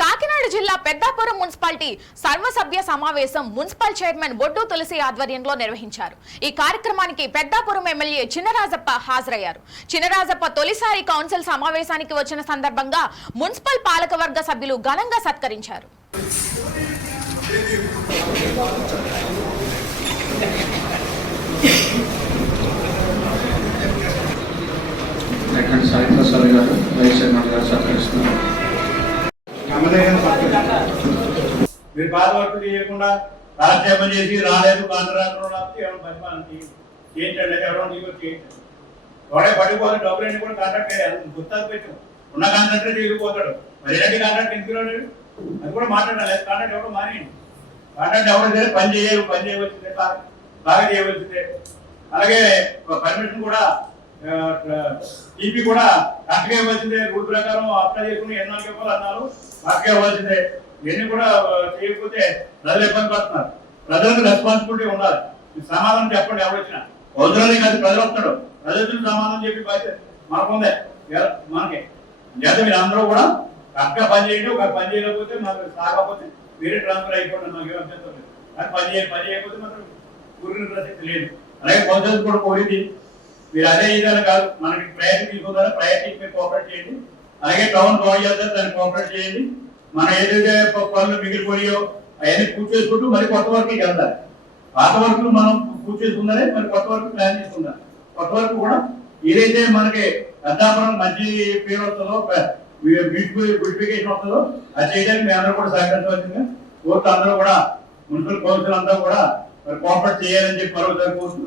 కాకినాడ జిల్లా పెద్దాపురం మున్సిపాలిటీ సర్వసభ్య సమావేశం మున్సిపల్ చైర్మన్ బొడ్డు తులసి ఆధ్వర్యంలో నిర్వహించారు. ఈ కార్యక్రమానికి పెద్దాపురం ఎమ్మెల్యే చినరాజప్ప హాజరయ్యారు. చినరాజప్ప తొలిసారి కౌన్సిల్ సమావేశానికి వచ్చిన సందర్భంగా మున్సిపల్ పాలకవర్గ సభ్యులు ఘనంగా సత్కరించారు. సాయి ప్రసాద్ గారు వైస్ చైర్మన్ గారు సత్కరిస్తున్నారు. నమ్మదగిన మీరు బాధపడుతూ చేయకుండా రాజ్యాంగం చేసి రాలేదు కాంట్రాక్టర్ రాస్తే ఎవరు పరిపాలనకి ఏంటంటే ఎవరో నీకు చేయండి వాడే పడిపోతే డబ్బులన్నీ కూడా కాంట్రాక్ట్ చేయాలి గుర్తాలు పెట్టాం. ఉన్న కాంట్రాక్టర్ తీరిపోతాడు. మరి ఎలాంటి కాంట్రాక్ట్ ఎందుకు అది కూడా మాట్లాడాలి. కాంట్రాక్ట్ ఎవరు మానేయండి. కాంట్రాక్ట్ ఎవరు సరే పని చేయాలి పని చేయవలసిందే బాగా చేయవలసిందే. అలాగే పర్మిషన్ కూడా టీపీ కూడా కరెక్ట్గా ఇవ్వాల్సిందే రూల్ ప్రకారం అప్లై చేసుకుని ఎన్నో చెప్పాలి అన్నారు. కరెక్ట్గా ఇవ్వాల్సిందే ఇవన్నీ కూడా చేయకపోతే ప్రజలు ఇబ్బంది పడుతున్నారు. ప్రజలకు రెస్పాన్సిబిలిటీ ఉండాలి. సమాధానం చెప్పండి ఎవరు వచ్చినా. వదలనే కాదు ప్రజలు వస్తాడు ప్రజలకు సమాధానం చెప్పి బాధ్యత మనకుందే. మనకి. లేదా మీరు అందరూ కూడా కరెక్ట్గా పని చేయండి ఒక పని చేయకపోతే మనకు సాగకపోతే వేరే ట్రాన్స్ఫర్ అయిపోండి మాకు ఏం అభ్యంతరం లేదు. కానీ పని చేయ పని చేయకపోతే మాత్రం కూరిన ప్రసక్తి లేదు. అలాగే కొంచెం కూడా కోరింది మీరు అదే విధానం కాదు మనకి ప్రయత్నం తీసుకుంటారో? ప్రయత్నించి కోఆపరేట్ చేయండి. అలాగే టౌన్ బాగు చేస్తారు దాన్ని కోఆపరేట్ చేయండి. మన ఏదైతే పనులు మిగిలిపోయాయో అవన్నీ పూర్తి చేసుకుంటూ మరి కొత్త వర్క్కి వెళ్తారు. పాత వర్క్లు మనం పూర్తి చేసుకుందానే మరి కొత్త వర్క్ ప్లాన్ చేసుకుందాం. కొత్త వర్క్ కూడా ఏదైతే మనకి పెద్దాపురం మంచి పేరు వస్తుందో బ్యూటిఫికేషన్ వస్తుందో అది చేయడానికి మేము అందరూ కూడా సహకరించవలసిందిగా కోర్టు అందరూ కూడా మున్సిపల్ కౌన్సిల్ అందరూ కూడా మరి కోఆపరేట్ చేయాలని చెప్పి మరొకసారి కోరుతూ